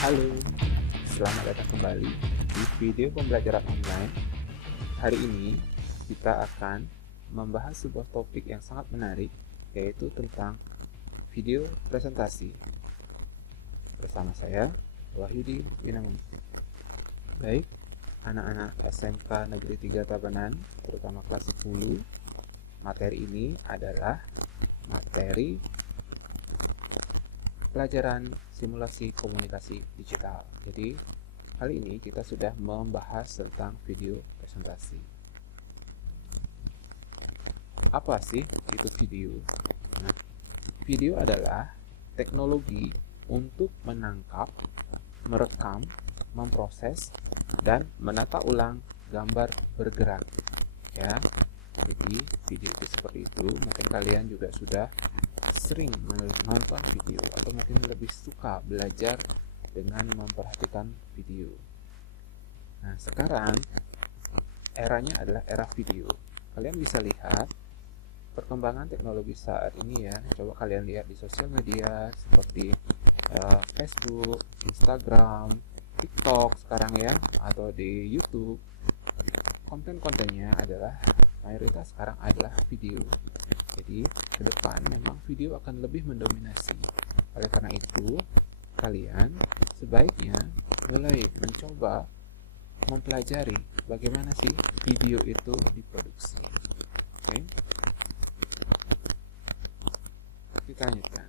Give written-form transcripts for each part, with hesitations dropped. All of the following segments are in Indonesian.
Halo, selamat datang kembali di video pembelajaran online. Hari ini kita akan membahas sebuah topik yang sangat menarik, yaitu tentang video presentasi. Bersama saya, Wahyudi Winangunti. Baik, anak-anak SMK Negeri 3 Tabanan, terutama kelas 10, materi ini adalah materi pelajaran simulasi komunikasi digital. Jadi, kali ini kita sudah membahas tentang video presentasi. Apa sih itu video? Nah, video adalah teknologi untuk menangkap, merekam, memproses, dan menata ulang gambar bergerak. Ya, jadi video itu seperti itu. Mungkin kalian juga sudah sering menonton video atau mungkin lebih suka belajar dengan memperhatikan video. Nah, sekarang eranya adalah era video. Kalian bisa lihat perkembangan teknologi saat ini ya. Coba kalian lihat di sosial media seperti Facebook, Instagram, TikTok sekarang ya, atau di YouTube. Konten-kontennya adalah mayoritas sekarang adalah video. Jadi ke depan memang video akan lebih mendominasi. Oleh karena itu, kalian sebaiknya mulai mencoba mempelajari bagaimana sih video itu diproduksi. Oke? Kita lanjutkan.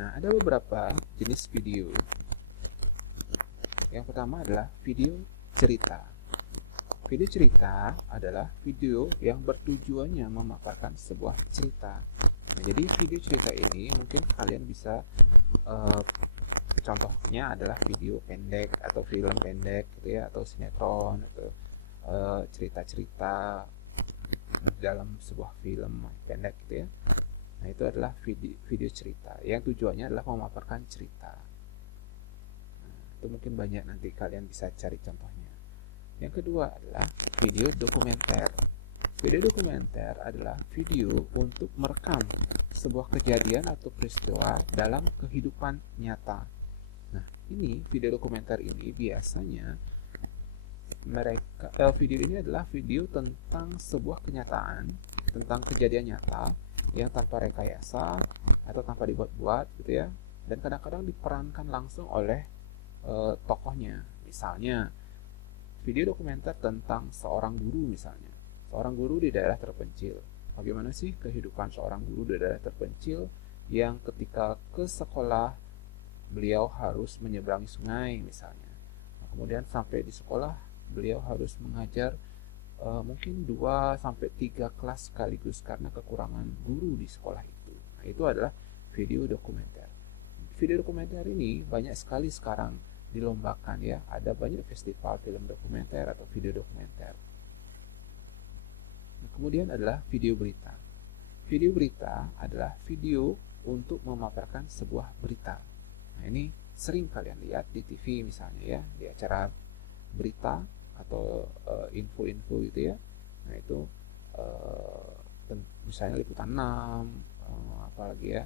Nah, ada beberapa jenis video. Yang pertama adalah video cerita. Video cerita adalah video yang bertujuannya memaparkan sebuah cerita. Nah, jadi video cerita ini mungkin kalian bisa contohnya adalah video pendek atau film pendek gitu ya, atau sinetron atau cerita-cerita dalam sebuah film pendek gitu ya. Nah, itu adalah video cerita yang tujuannya adalah memaparkan cerita. Nah, itu mungkin banyak, nanti kalian bisa cari contohnya. Yang kedua adalah video dokumenter. Video dokumenter adalah video untuk merekam sebuah kejadian atau peristiwa dalam kehidupan nyata. Nah, ini video dokumenter ini biasanya video ini adalah video tentang sebuah kenyataan, tentang kejadian nyata yang tanpa rekayasa atau tanpa dibuat-buat gitu ya. Dan kadang-kadang diperankan langsung oleh tokohnya. Misalnya video dokumenter tentang seorang guru misalnya. Seorang guru di daerah terpencil. Bagaimana sih kehidupan seorang guru di daerah terpencil yang ketika ke sekolah beliau harus menyeberangi sungai misalnya. Nah, kemudian sampai di sekolah beliau harus mengajar mungkin 2 sampai 3 kelas sekaligus karena kekurangan guru di sekolah itu. Nah, itu adalah video dokumenter. Video dokumenter ini banyak sekali sekarang dilombakan ya, ada banyak festival film dokumenter atau video dokumenter. Nah, kemudian adalah video berita. Video berita adalah video untuk memaparkan sebuah berita. Nah, ini sering kalian lihat di TV misalnya ya, di acara berita atau info-info gitu ya. Nah, itu misalnya liputan 6, apalagi ya,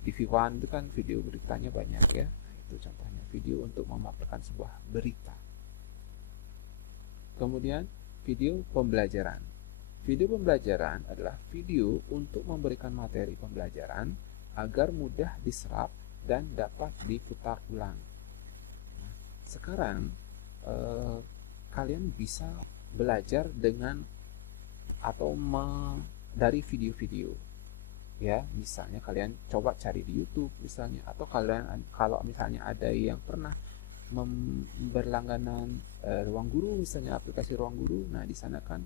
TV One itu kan video beritanya banyak ya. Itu contohnya video untuk memaparkan sebuah berita. Kemudian video pembelajaran. Video pembelajaran adalah video untuk memberikan materi pembelajaran agar mudah diserap dan dapat diputar ulang. Nah, sekarang kalian bisa belajar dengan atau dari video-video. Ya, misalnya kalian coba cari di YouTube misalnya, atau kalian kalau misalnya ada yang pernah berlangganan Ruang Guru misalnya, aplikasi Ruang Guru. Nah, di sana kan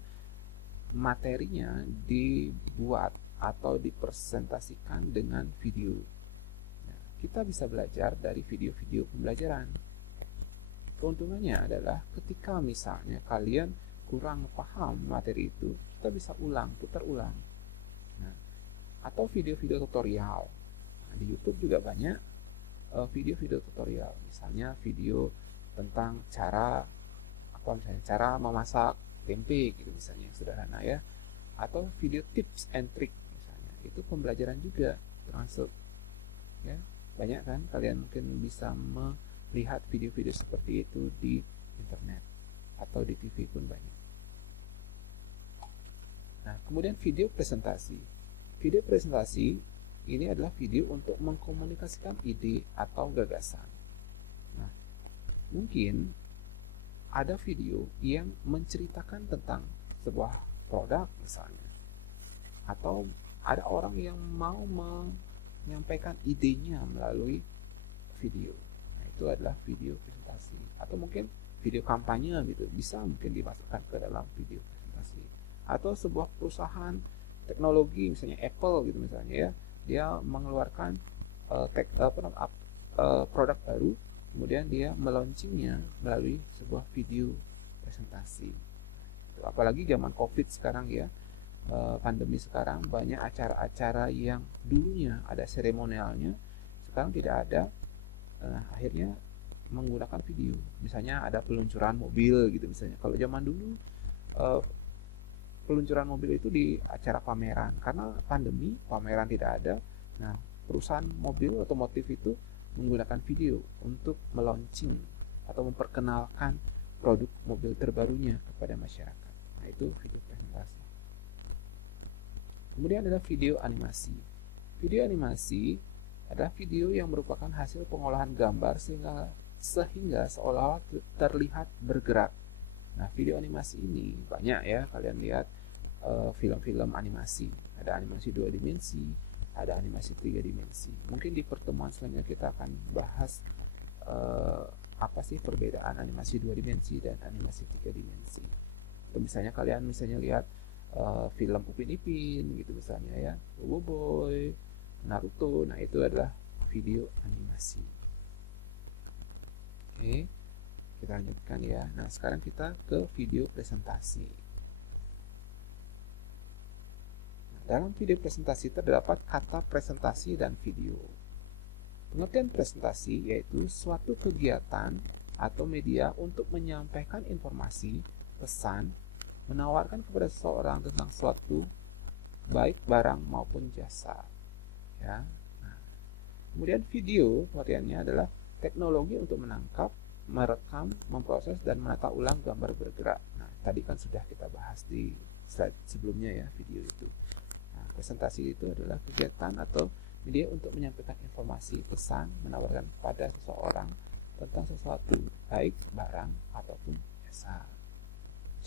materinya dibuat atau dipresentasikan dengan video. Nah, kita bisa belajar dari video-video pembelajaran. Keuntungannya adalah ketika misalnya kalian kurang paham materi itu, kita bisa putar ulang. Nah, atau video-video tutorial. Nah, di YouTube juga banyak video-video tutorial. Misalnya video tentang cara memasak tempe gitu misalnya, yang sederhana ya. Atau video tips and trick misalnya. Itu pembelajaran juga termasuk. Ya, banyak kan, kalian mungkin bisa lihat video-video seperti itu di internet atau di TV pun banyak. Nah, kemudian video presentasi. Video presentasi ini adalah video untuk mengkomunikasikan ide atau gagasan. Nah, mungkin ada video yang menceritakan tentang sebuah produk misalnya, atau ada orang yang mau menyampaikan idenya melalui video. Nah, itu adalah video presentasi. Atau mungkin video kampanye gitu, bisa mungkin dimasukkan ke dalam video presentasi. Atau sebuah perusahaan teknologi misalnya Apple gitu misalnya ya, dia mengeluarkan produk baru, kemudian dia meluncurnya melalui sebuah video presentasi. Apalagi zaman COVID sekarang ya, pandemi sekarang, banyak acara-acara yang dulunya ada seremonialnya sekarang tidak ada. Akhirnya menggunakan video, misalnya ada peluncuran mobil gitu misalnya. Kalau zaman dulu peluncuran mobil itu di acara pameran, karena pandemi pameran tidak ada. Nah, perusahaan mobil otomotif itu menggunakan video untuk meluncing atau memperkenalkan produk mobil terbarunya kepada masyarakat. Nah, itu video presentasi. Kemudian ada video animasi. Video animasi adalah video yang merupakan hasil pengolahan gambar sehingga seolah-olah terlihat bergerak. Nah, video animasi ini banyak ya, kalian lihat film-film animasi. Ada animasi 2 dimensi, ada animasi 3 dimensi. Mungkin di pertemuan selanjutnya kita akan bahas apa sih perbedaan animasi 2 dimensi dan animasi 3 dimensi. Atau misalnya kalian lihat film Upin Ipin gitu misalnya ya, Bobo Boy, Naruto. Nah, itu adalah video animasi. Oke, kita lanjutkan ya. Nah, sekarang kita ke video presentasi. Nah, dalam video presentasi terdapat kata presentasi dan video. Pengertian presentasi yaitu suatu kegiatan atau media untuk menyampaikan informasi, pesan, menawarkan kepada seseorang tentang suatu, baik barang maupun jasa. Ya. Nah, kemudian video pengertiannya adalah teknologi untuk menangkap, merekam, memproses, dan menata ulang gambar bergerak. Nah, tadi kan sudah kita bahas di slide sebelumnya ya, video itu. Nah, presentasi itu adalah kegiatan atau media untuk menyampaikan informasi, pesan, menawarkan pada seseorang tentang sesuatu, baik barang ataupun jasa.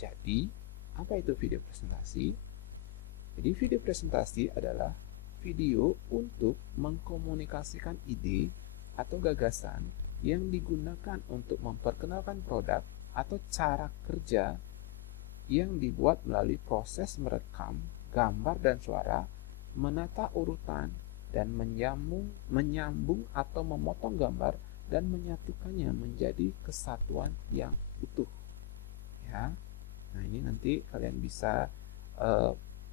Jadi, apa itu video presentasi? Jadi, video presentasi adalah video untuk mengkomunikasikan ide atau gagasan yang digunakan untuk memperkenalkan produk atau cara kerja yang dibuat melalui proses merekam gambar dan suara, menata urutan, dan menyambung atau memotong gambar dan menyatukannya menjadi kesatuan yang utuh. Ya. Nah, ini nanti kalian bisa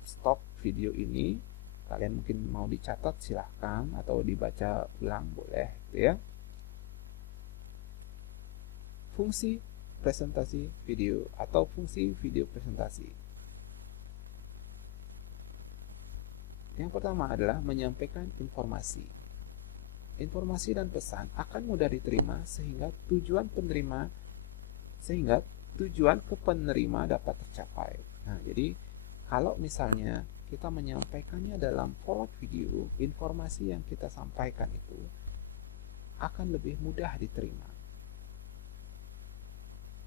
stop video ini. Kalian mungkin mau dicatat silahkan, atau dibaca ulang boleh gitu ya. Fungsi presentasi video atau fungsi video presentasi. Yang pertama adalah menyampaikan informasi. Informasi dan pesan akan mudah diterima sehingga tujuan ke penerima dapat tercapai. Nah, jadi kalau misalnya kita menyampaikannya dalam format video, informasi yang kita sampaikan itu akan lebih mudah diterima.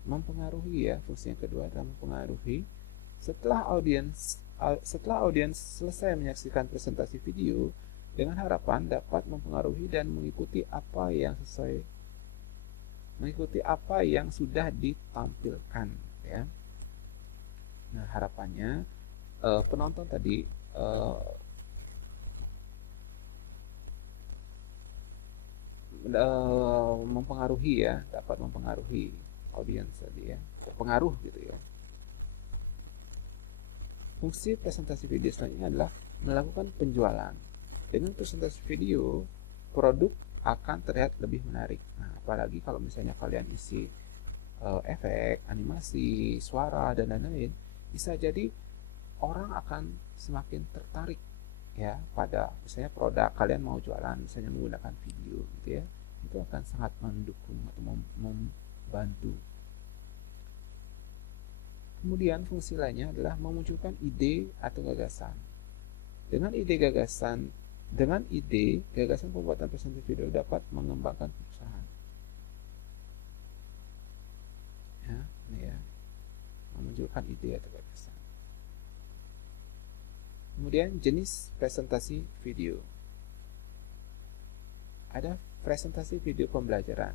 Mempengaruhi ya, fungsi yang kedua adalah mempengaruhi. Setelah audiens selesai menyaksikan presentasi video, dengan harapan dapat mempengaruhi dan mengikuti apa yang sudah ditampilkan ya. Nah, harapannya penonton tadi mempengaruhi ya, dapat mempengaruhi audiens tadi ya, terpengaruh gitu ya. Fungsi presentasi video selanjutnya adalah melakukan penjualan. Dengan presentasi video, produk akan terlihat lebih menarik. Nah, apalagi kalau misalnya kalian isi efek, animasi, suara, dan lain-lain, bisa jadi orang akan semakin tertarik ya pada misalnya produk kalian mau jualan, misalnya menggunakan video gitu ya. itu akan sangat mendukung atau membantu. Kemudian fungsi lainnya adalah memunculkan ide atau gagasan. Dengan ide gagasan pembuatan presentasi video dapat mengembangkan perusahaan. Ya, ini ya, memunculkan ide atau gagasan. Kemudian jenis presentasi video. Ada presentasi video pembelajaran.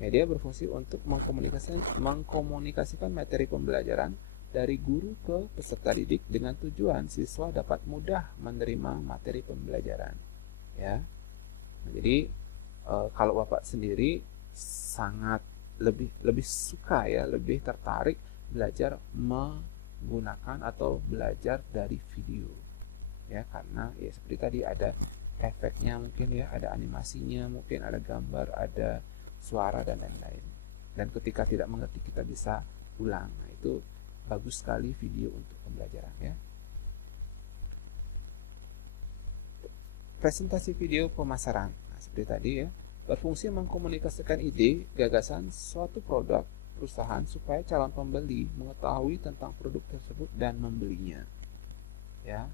Media berfungsi untuk mengkomunikasikan materi pembelajaran dari guru ke peserta didik dengan tujuan siswa dapat mudah menerima materi pembelajaran. Ya, nah, jadi kalau Bapak sendiri sangat lebih suka ya, lebih tertarik belajar menggunakan atau belajar dari video, ya, karena ya seperti tadi ada efeknya mungkin ya, ada animasinya, mungkin ada gambar, ada suara dan lain-lain. Dan ketika tidak mengerti kita bisa ulang. Nah, itu bagus sekali video untuk pembelajaran ya. Presentasi video pemasaran. Nah, seperti tadi ya, berfungsi mengkomunikasikan ide, gagasan suatu produk perusahaan supaya calon pembeli mengetahui tentang produk tersebut dan membelinya. Ya.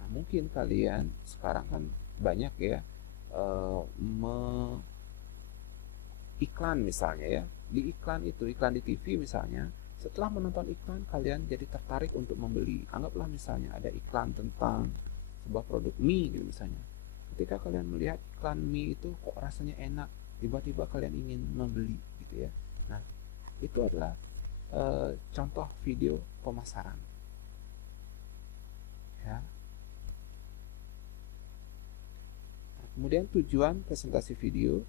Nah, mungkin kalian sekarang kan banyak ya iklan misalnya ya. Di iklan itu, iklan di TV misalnya, setelah menonton iklan kalian jadi tertarik untuk membeli. Anggaplah misalnya ada iklan tentang sebuah produk mie gitu misalnya. Ketika kalian melihat iklan mie itu kok rasanya enak, tiba-tiba kalian ingin membeli gitu ya. Nah, itu adalah contoh video pemasaran. Ya. Nah, kemudian tujuan presentasi video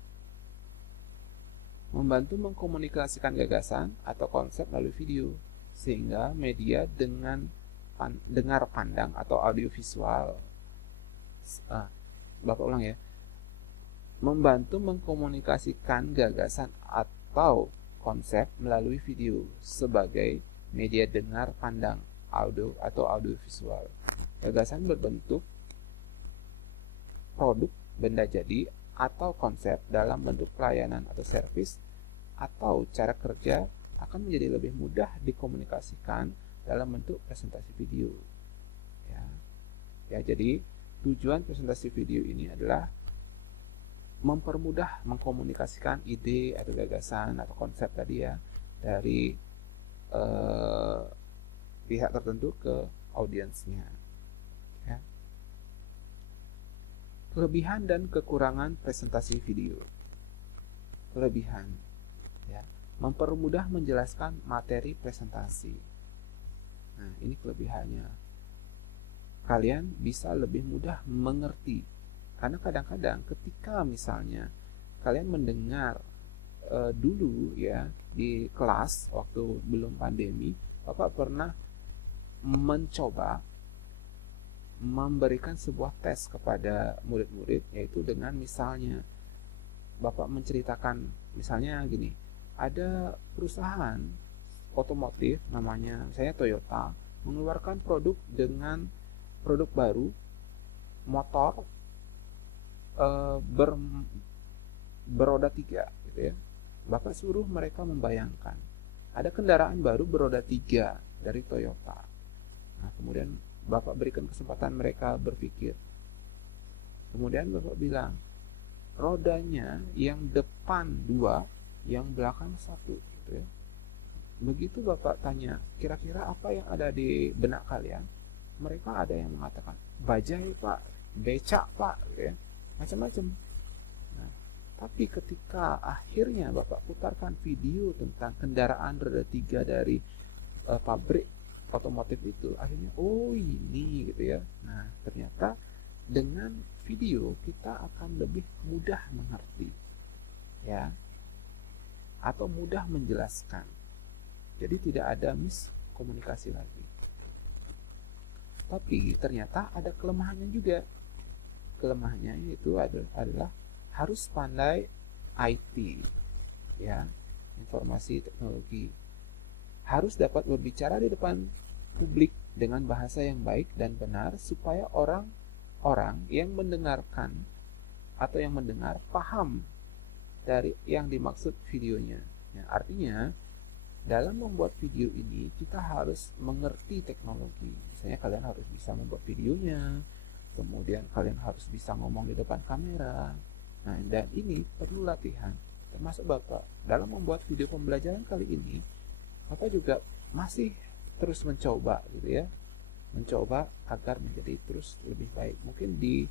membantu mengkomunikasikan gagasan atau konsep melalui video, sehingga media dengan dengar pandang atau audiovisual, Bapak ulang ya, membantu mengkomunikasikan gagasan atau konsep melalui video sebagai media dengar pandang, audio atau audiovisual. Gagasan berbentuk produk, benda jadi, atau konsep dalam bentuk pelayanan atau servis atau cara kerja akan menjadi lebih mudah dikomunikasikan dalam bentuk presentasi video. Ya, jadi tujuan presentasi video ini adalah mempermudah mengkomunikasikan ide atau gagasan atau konsep tadi ya dari pihak tertentu ke audiensnya. Ya. Kelebihan dan kekurangan presentasi video. Kelebihan, ya, mempermudah menjelaskan materi presentasi. Nah, ini kelebihannya. Kalian bisa lebih mudah mengerti. Karena kadang-kadang ketika misalnya kalian mendengar dulu ya di kelas waktu belum pandemi, Bapak pernah mencoba memberikan sebuah tes kepada murid-murid, yaitu dengan misalnya Bapak menceritakan misalnya gini, ada perusahaan otomotif namanya misalnya Toyota mengeluarkan produk dengan produk baru, motor beroda 3 gitu ya. Bapak suruh mereka membayangkan ada kendaraan baru beroda 3 dari Toyota. Nah, kemudian Bapak berikan kesempatan mereka berpikir. Kemudian Bapak bilang, rodanya yang depan 2, yang belakang 1 gitu ya. Begitu Bapak tanya, kira-kira apa yang ada di benak kalian? Mereka ada yang mengatakan, bajai Pak, becak Pak gitu ya. Macam-macam. Nah, tapi ketika akhirnya Bapak putarkan video tentang kendaraan roda 3 dari pabrik otomotif itu, akhirnya oh ini gitu ya. Nah, ternyata dengan video kita akan lebih mudah mengerti ya, atau mudah menjelaskan. Jadi tidak ada miskomunikasi lagi. Tapi ternyata ada kelemahannya juga. Kelemahannya itu adalah harus pandai IT ya, informasi teknologi. Harus dapat berbicara di depan publik dengan bahasa yang baik dan benar supaya orang-orang yang mendengarkan atau yang mendengar paham dari yang dimaksud videonya. Ya, artinya dalam membuat video ini kita harus mengerti teknologi. Misalnya kalian harus bisa membuat videonya, kemudian kalian harus bisa ngomong di depan kamera. Nah, dan ini perlu latihan. Termasuk Bapak dalam membuat video pembelajaran kali ini, Bapak juga masih terus mencoba gitu ya. Mencoba agar menjadi terus lebih baik. Mungkin di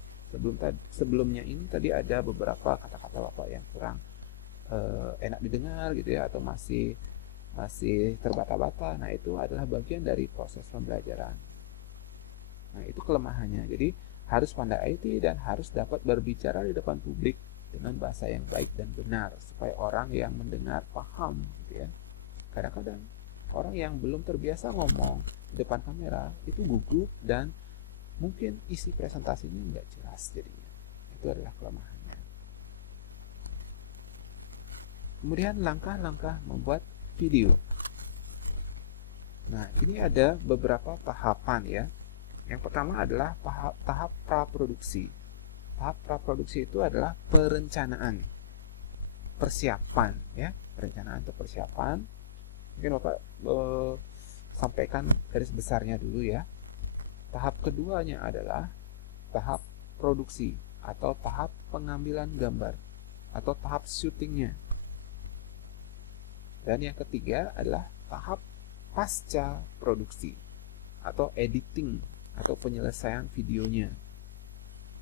sebelumnya ini tadi ada beberapa kata-kata Bapak yang kurang enak didengar gitu ya, atau masih terbata-bata. Nah, itu adalah bagian dari proses pembelajaran. Nah, itu kelemahannya. Jadi harus pandai IT dan harus dapat berbicara di depan publik dengan bahasa yang baik dan benar supaya orang yang mendengar paham gitu ya. Kadang-kadang orang yang belum terbiasa ngomong di depan kamera itu gugup dan mungkin isi presentasinya nggak jelas jadinya. Itu adalah kelemahannya. Kemudian langkah-langkah membuat video. Nah, ini ada beberapa tahapan ya. Yang pertama adalah tahap praproduksi. Tahap praproduksi itu adalah perencanaan, persiapan ya, perencanaan atau persiapan. Mungkin Bapak sampaikan garis besarnya dulu ya. Tahap keduanya adalah tahap produksi atau tahap pengambilan gambar atau tahap syutingnya. Dan yang ketiga adalah tahap pasca produksi atau editing atau penyelesaian videonya.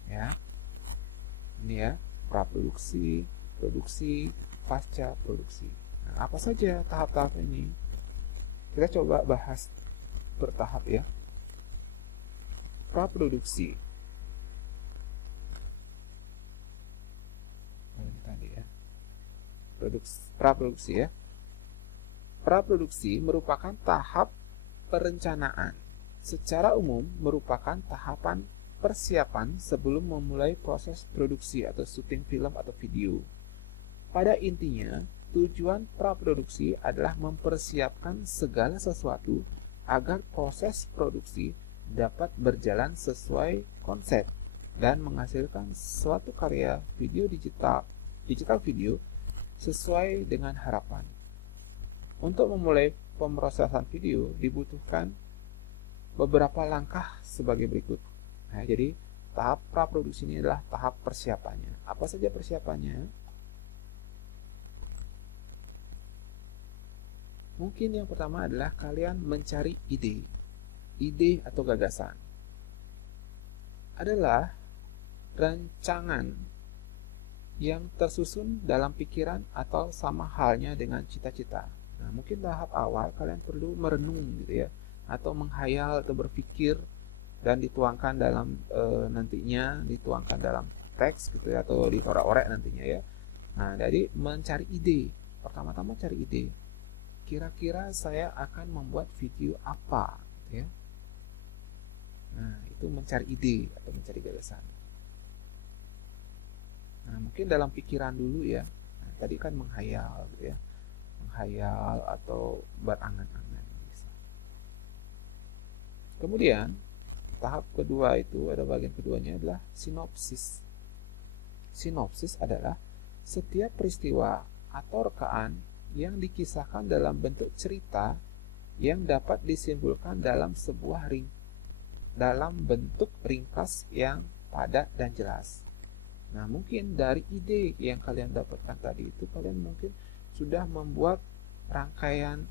Ya. Ini ya, praproduksi, produksi, pasca produksi. Nah, apa saja tahap-tahap ini? Kita coba bahas bertahap ya. Praproduksi. Ini tadi ya. Praproduksi ya. Praproduksi merupakan tahap perencanaan. Secara umum merupakan tahapan persiapan sebelum memulai proses produksi atau syuting film atau video. Pada intinya, tujuan praproduksi adalah mempersiapkan segala sesuatu agar proses produksi dapat berjalan sesuai konsep dan menghasilkan suatu karya video digital video sesuai dengan harapan. Untuk memulai pemrosesan video dibutuhkan beberapa langkah sebagai berikut. Nah, jadi tahap praproduksi ini adalah tahap persiapannya. Apa saja persiapannya? Mungkin yang pertama adalah kalian mencari ide atau gagasan. Adalah rancangan yang tersusun dalam pikiran atau sama halnya dengan cita-cita. Nah, mungkin tahap awal kalian perlu merenung gitu ya, atau menghayal atau berpikir dan dituangkan dalam nantinya dituangkan dalam teks gitu ya, atau diorek-orek nantinya ya. Nah, jadi mencari ide. Pertama-tama cari ide. Kira-kira saya akan membuat video apa gitu ya. Nah, itu mencari ide atau mencari gagasan. Nah, mungkin dalam pikiran dulu ya. Nah, tadi kan menghayal gitu ya. Menghayal atau berangan-angan. Kemudian tahap kedua itu ada bagian keduanya adalah sinopsis. Sinopsis adalah setiap peristiwa atau rekaan yang dikisahkan dalam bentuk cerita yang dapat disimpulkan dalam dalam bentuk ringkas yang padat dan jelas. Nah, mungkin dari ide yang kalian dapatkan tadi itu kalian mungkin sudah membuat rangkaian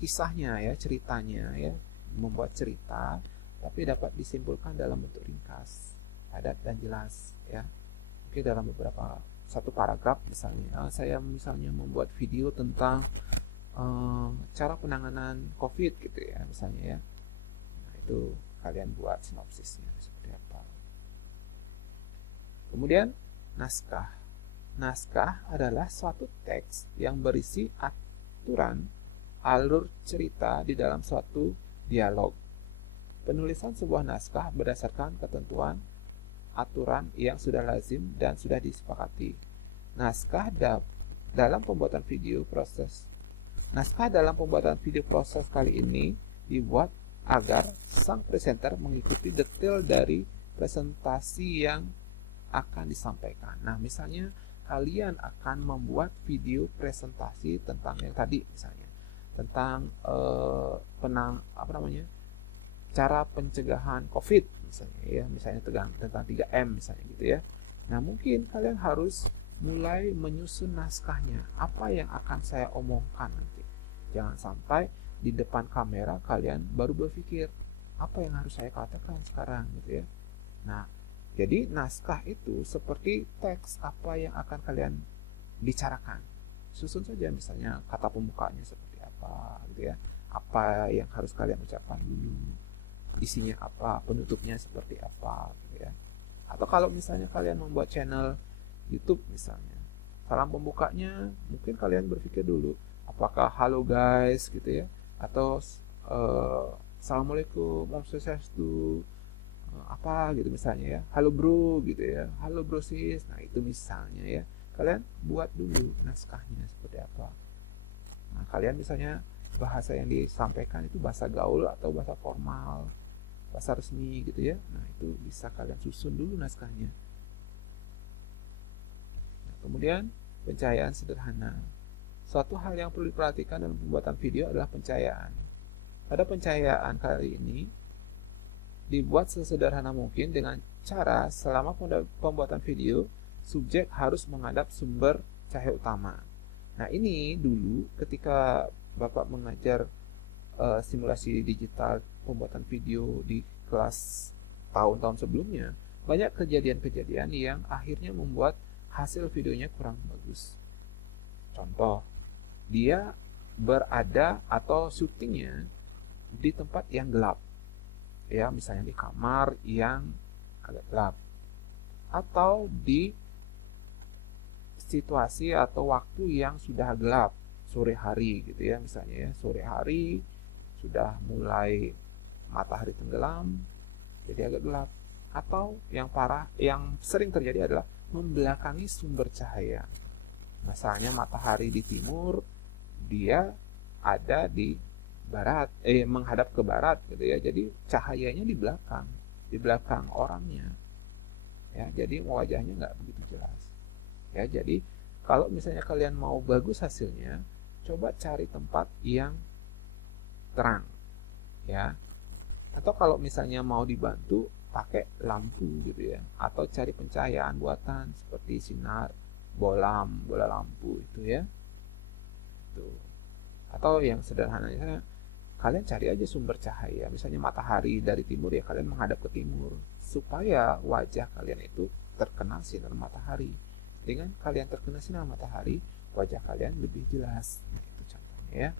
kisahnya ya, ceritanya ya, membuat cerita tapi dapat disimpulkan dalam bentuk ringkas, padat dan jelas ya. Mungkin dalam satu paragraf misalnya, saya misalnya membuat video tentang cara penanganan COVID gitu ya misalnya ya. Nah, itu kalian buat sinopsisnya seperti apa. Kemudian naskah. Naskah adalah suatu teks yang berisi aturan alur cerita di dalam suatu dialog. Penulisan sebuah naskah berdasarkan ketentuan aturan yang sudah lazim dan sudah disepakati. Naskah dalam pembuatan video proses kali ini dibuat agar sang presenter mengikuti detail dari presentasi yang akan disampaikan. Nah, misalnya kalian akan membuat video presentasi tentang yang tadi, misalnya tentang cara pencegahan COVID misalnya ya, tentang 3M misalnya gitu ya. Nah, mungkin kalian harus mulai menyusun naskahnya. Apa yang akan saya omongkan nanti? Jangan sampai di depan kamera kalian baru berpikir apa yang harus saya katakan sekarang gitu ya. Nah, jadi naskah itu seperti teks apa yang akan kalian bicarakan. Susun saja misalnya kata pembukanya seperti apa gitu ya. Apa yang harus kalian ucapkan dulu, isinya apa, penutupnya seperti apa gitu ya. Atau kalau misalnya kalian membuat channel YouTube misalnya, salam pembukanya mungkin kalian berpikir dulu apakah halo guys gitu ya, atau assalamualaikum, om swastiastu, apa gitu misalnya ya, halo bro gitu ya, halo bro sis. Nah, itu misalnya ya, kalian buat dulu naskahnya seperti apa. Nah, kalian misalnya bahasa yang disampaikan itu bahasa gaul atau bahasa formal, bahasa resmi gitu ya. Nah, itu bisa kalian susun dulu naskahnya. Nah, kemudian pencahayaan sederhana. Suatu hal yang perlu diperhatikan dalam pembuatan video adalah pencahayaan. Pada pencahayaan kali ini dibuat sesederhana mungkin dengan cara selama pembuatan video, subjek harus menghadap sumber cahaya utama. Nah, ini dulu ketika Bapak mengajar simulasi digital pembuatan video di kelas tahun-tahun sebelumnya, banyak kejadian-kejadian yang akhirnya membuat hasil videonya kurang bagus. Contoh, dia berada atau syutingnya di tempat yang gelap, ya, misalnya di kamar yang agak gelap, atau di situasi atau waktu yang sudah gelap, sore hari gitu ya, misalnya ya, sore hari sudah mulai matahari tenggelam, jadi agak gelap. Atau yang parah, yang sering terjadi adalah membelakangi sumber cahaya. Misalnya matahari di timur, dia ada di barat, menghadap ke barat gitu ya. Jadi cahayanya di belakang orangnya. Ya, jadi wajahnya nggak begitu jelas. Ya, jadi kalau misalnya kalian mau bagus hasilnya, coba cari tempat yang terang, ya. Atau kalau misalnya mau dibantu, pakai lampu gitu ya, atau cari pencahayaan buatan seperti sinar bola lampu itu ya. Itu. Atau yang sederhananya, kalian cari aja sumber cahaya, misalnya matahari dari timur ya, kalian menghadap ke timur supaya wajah kalian itu terkena sinar matahari. Dengan kalian terkena sinar matahari, wajah kalian lebih jelas. Nah, itu contohnya ya.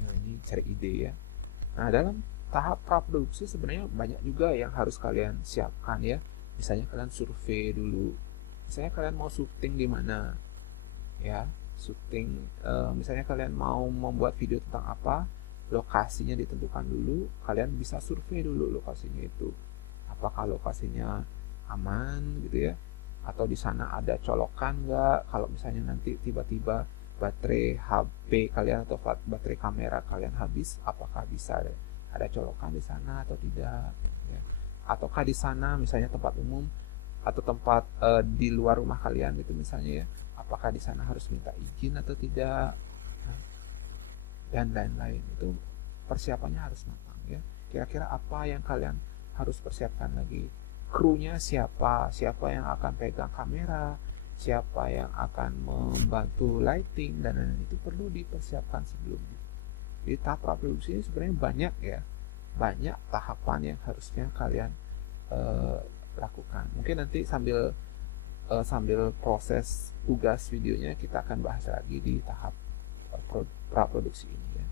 Nah, ini cari ide ya. Nah, dalam tahap praproduksi sebenarnya banyak juga yang harus kalian siapkan ya. Misalnya kalian survei dulu. Misalnya kalian mau syuting di mana, ya, syuting. Misalnya kalian mau membuat video tentang apa, lokasinya ditentukan dulu. Kalian bisa survei dulu lokasinya itu. Apakah lokasinya aman gitu ya? Atau di sana ada colokan nggak? Kalau misalnya nanti tiba-tiba baterai HP kalian atau baterai kamera kalian habis, apakah bisa ada colokan di sana atau tidak ya? Ataukah di sana misalnya tempat umum atau tempat di luar rumah kalian itu misalnya ya, apakah di sana harus minta izin atau tidak, dan lain-lain. Itu persiapannya harus matang ya. Kira-kira apa yang kalian harus persiapkan lagi? Krunya siapa yang akan pegang kamera, siapa yang akan membantu lighting, dan lain-lain. Itu perlu dipersiapkan sebelumnya. Di tahap praproduksi ini sebenarnya banyak tahapan yang harusnya kalian lakukan. Mungkin nanti sambil proses tugas videonya kita akan bahas lagi di tahap praproduksi ini ya.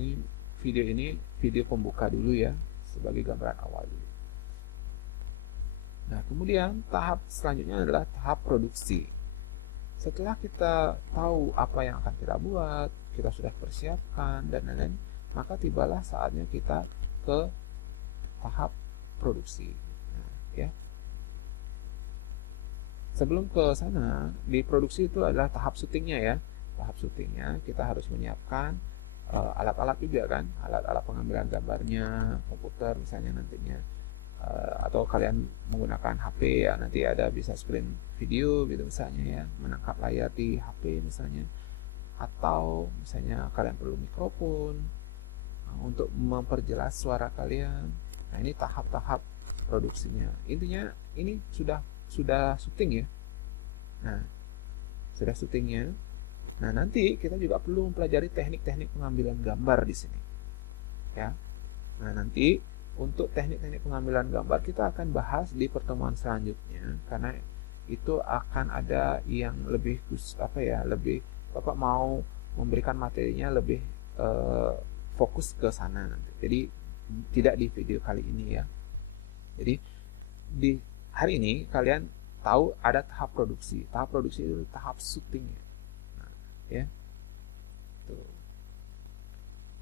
Ini video pembuka dulu ya, sebagai gambaran awal dulu. Nah, kemudian tahap selanjutnya adalah tahap produksi. Setelah kita tahu apa yang akan kita buat, kita sudah persiapkan dan lain-lain, maka tibalah saatnya kita ke tahap produksi. Nah, ya. Sebelum ke sana, di produksi itu adalah tahap syutingnya ya. Tahap syutingnya kita harus menyiapkan alat-alat juga kan, alat-alat pengambilan gambarnya, komputer misalnya nantinya, atau kalian menggunakan HP ya, nanti ada bisa screen video gitu misalnya ya, menangkap layar di HP misalnya, atau misalnya kalian perlu mikrofon untuk memperjelas suara kalian. Nah, ini tahap-tahap produksinya. Intinya ini sudah syuting ya. Nah, sudah syutingnya. Nah, nanti kita juga perlu mempelajari teknik-teknik pengambilan gambar di sini. Ya. Nah, nanti untuk teknik-teknik pengambilan gambar kita akan bahas di pertemuan selanjutnya, karena itu akan ada yang lebih lebih Bapak mau memberikan materinya lebih fokus ke sana nanti. Jadi tidak di video kali ini ya. Jadi di hari ini kalian tahu ada tahap produksi. Tahap produksi itu tahap syuting ya. Nah, ya. Tuh.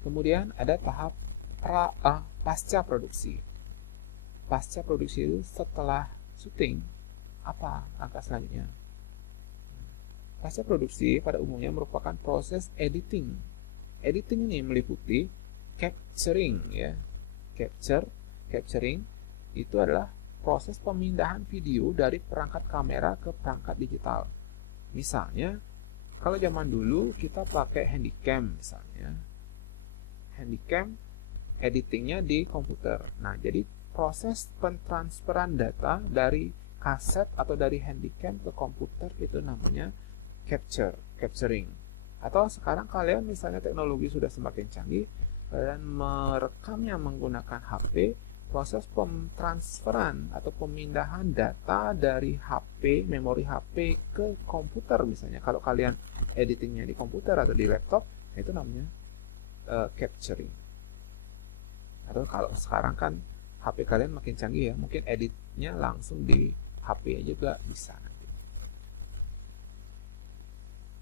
Kemudian ada tahap pasca produksi. Pasca produksi itu setelah syuting, apa langkah selanjutnya? Pasca produksi pada umumnya merupakan proses editing. Editing ini meliputi capturing ya. Capturing itu adalah proses pemindahan video dari perangkat kamera ke perangkat digital. Misalnya, kalau zaman dulu kita pakai handycam misalnya. Handycam editingnya di komputer. Nah, jadi proses pentransferan data dari kaset atau dari handycam ke komputer itu namanya capturing. Atau sekarang kalian misalnya teknologi sudah semakin canggih, kalian merekamnya menggunakan HP, proses pentransferan atau pemindahan data dari HP, memori HP ke komputer misalnya. Kalau kalian editingnya di komputer atau di laptop, itu namanya capturing. Atau kalau sekarang kan HP kalian makin canggih ya, mungkin editnya langsung di HP juga bisa nanti.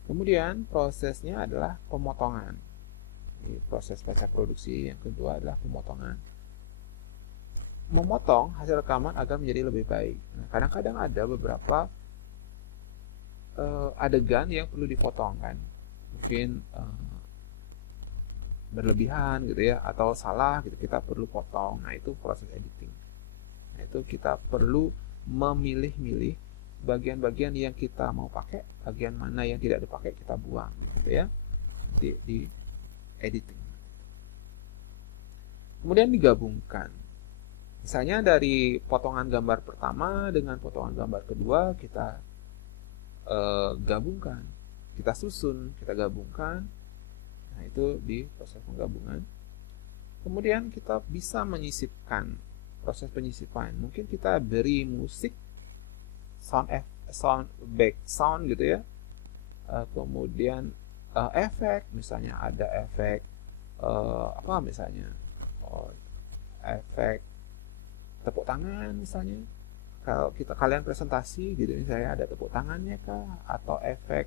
Kemudian prosesnya adalah pemotongan. Ini proses pasca produksi yang kedua adalah pemotongan. Memotong hasil rekaman agar menjadi lebih baik. Nah, kadang-kadang ada beberapa adegan yang perlu dipotong kan. Mungkin berlebihan gitu ya, atau salah gitu, kita perlu potong. Nah, itu proses editing. Nah, itu kita perlu memilih-milih bagian-bagian yang kita mau pakai, bagian mana yang tidak dipakai kita buang gitu ya, di editing. Kemudian digabungkan. Misalnya dari potongan gambar pertama dengan potongan gambar kedua kita gabungkan, kita susun, kita gabungkan. Nah, itu di proses penggabungan. Kemudian kita bisa menyisipkan, proses penyisipan. Mungkin kita beri musik, back sound gitu ya. Kemudian efek, misalnya ada efek misalnya efek tepuk tangan misalnya. Kalau kalian presentasi gitu, misalnya ada tepuk tangannya kah, atau efek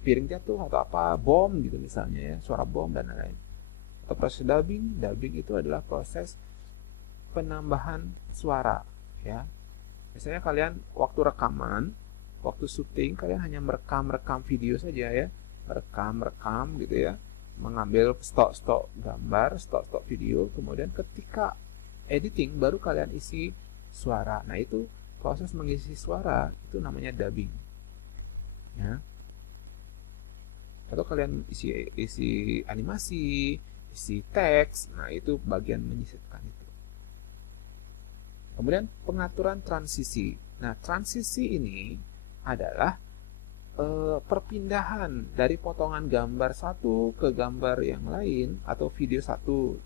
piring jatuh atau apa, bom gitu misalnya ya, suara bom dan lain-lain. Atau proses dubbing itu adalah proses penambahan suara ya. Misalnya kalian waktu rekaman, waktu syuting kalian hanya merekam video saja ya, merekam gitu ya, mengambil stok gambar, stok video, kemudian ketika editing baru kalian isi suara. Nah, itu proses mengisi suara itu namanya dubbing ya. Atau kalian isi animasi, isi teks, nah itu bagian menyisipkan itu. Kemudian pengaturan transisi. Nah, transisi ini adalah perpindahan dari potongan gambar satu ke gambar yang lain atau video satu,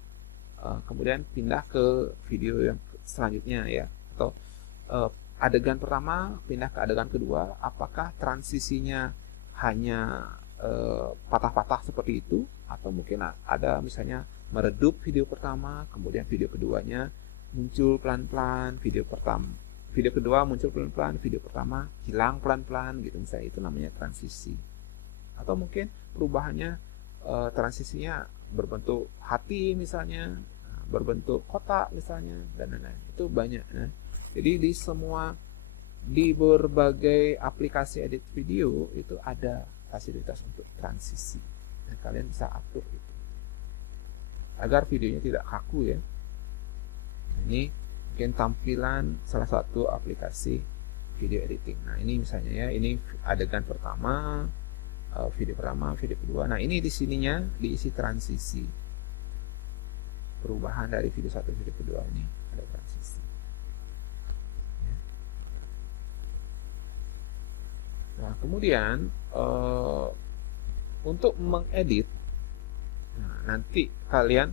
kemudian pindah ke video yang selanjutnya ya, atau adegan pertama pindah ke adegan kedua. Apakah transisinya hanya patah-patah seperti itu, atau mungkin ada misalnya meredup video pertama, kemudian video keduanya muncul pelan-pelan, video kedua muncul pelan-pelan, video pertama hilang pelan-pelan gitu misalnya, itu namanya transisi. Atau mungkin perubahannya transisinya berbentuk hati misalnya, berbentuk kotak misalnya, dan lain-lain. Itu banyak ya. Jadi di berbagai aplikasi edit video itu ada fasilitas untuk transisi. Nah, kalian bisa atur itu agar videonya tidak kaku ya. Nah, Ini mungkin tampilan salah satu aplikasi video editing. Nah, ini misalnya ya, ini adegan pertama, video pertama, video kedua. Nah, ini di sininya diisi transisi. Perubahan dari video satu video kedua ini ada transisi. Ya. Nah, kemudian untuk mengedit, nah, nanti kalian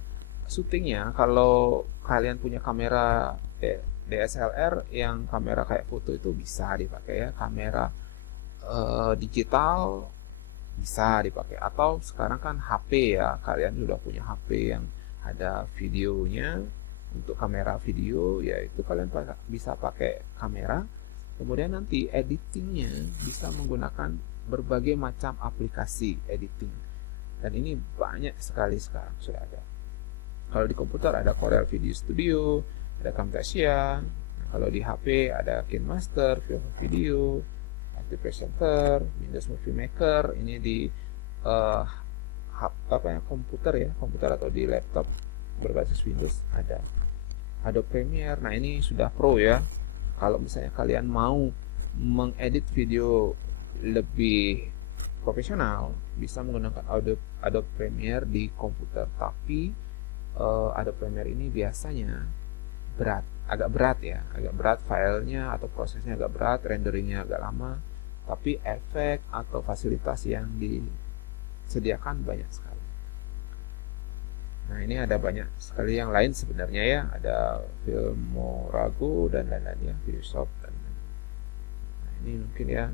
syutingnya, kalau kalian punya kamera DSLR yang kamera kayak foto itu bisa dipakai ya, kamera digital bisa dipakai, atau sekarang kan HP ya, kalian sudah punya HP yang ada videonya. Untuk kamera video ya itu kalian bisa pakai kamera, kemudian nanti editingnya bisa menggunakan berbagai macam aplikasi editing, dan ini banyak sekali sekarang sudah ada. Kalau di komputer ada Corel Video Studio, ada Camtasia. Nah, kalau di HP ada KineMaster, Video, After Presenter, Windows Movie Maker. Ini di komputer ya, komputer atau di laptop berbasis Windows ada. Adobe Premiere. Nah, ini sudah pro ya. Kalau misalnya kalian mau mengedit video lebih profesional, bisa menggunakan Adobe Premiere di komputer. Tapi Adobe Premiere ini biasanya agak berat filenya atau prosesnya agak berat, renderingnya agak lama, tapi efek atau fasilitas yang disediakan banyak sekali. Nah, ini ada banyak sekali yang lain sebenarnya ya, ada Filmorago dan lain-lain ya, Videoshop dan lain-lain. Nah, ini mungkin ya,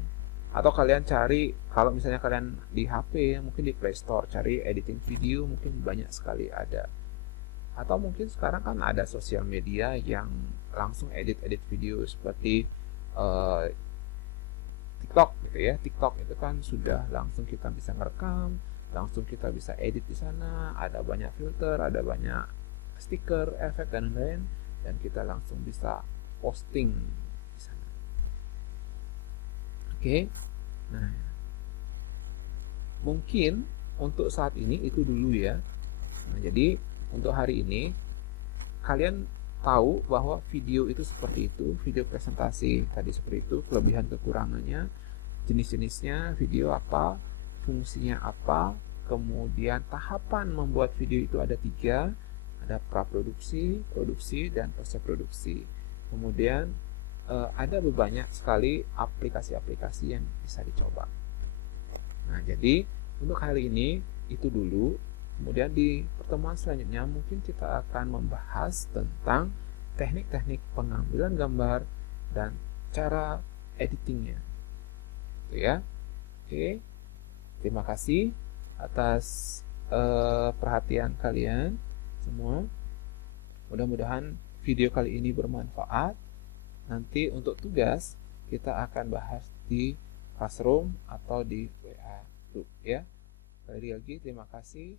atau kalian cari, kalau misalnya kalian di HP mungkin di Play Store cari editing video, mungkin banyak sekali ada. Atau mungkin sekarang kan ada sosial media yang langsung edit video seperti TikTok gitu ya. TikTok itu kan sudah langsung kita bisa ngerekam, langsung kita bisa edit di sana, ada banyak filter, ada banyak stiker, efek dan lain-lain, dan kita langsung bisa posting di sana. Oke. Nah, mungkin untuk saat ini itu dulu ya. Nah, jadi untuk hari ini kalian tahu bahwa video itu seperti itu, video presentasi tadi seperti itu, kelebihan kekurangannya, jenis-jenisnya, video apa, fungsinya apa, kemudian tahapan membuat video itu ada 3, ada praproduksi, produksi, dan post-produksi. Kemudian ada banyak sekali aplikasi-aplikasi yang bisa dicoba. Nah, jadi untuk kali ini itu dulu. Kemudian di pertemuan selanjutnya mungkin kita akan membahas tentang teknik-teknik pengambilan gambar dan cara editingnya. Itu ya. Oke. Terima kasih atas perhatian kalian semua. Mudah-mudahan video kali ini bermanfaat. Nanti untuk tugas kita akan bahas di Classroom atau di WA group ya. Sekali lagi terima kasih.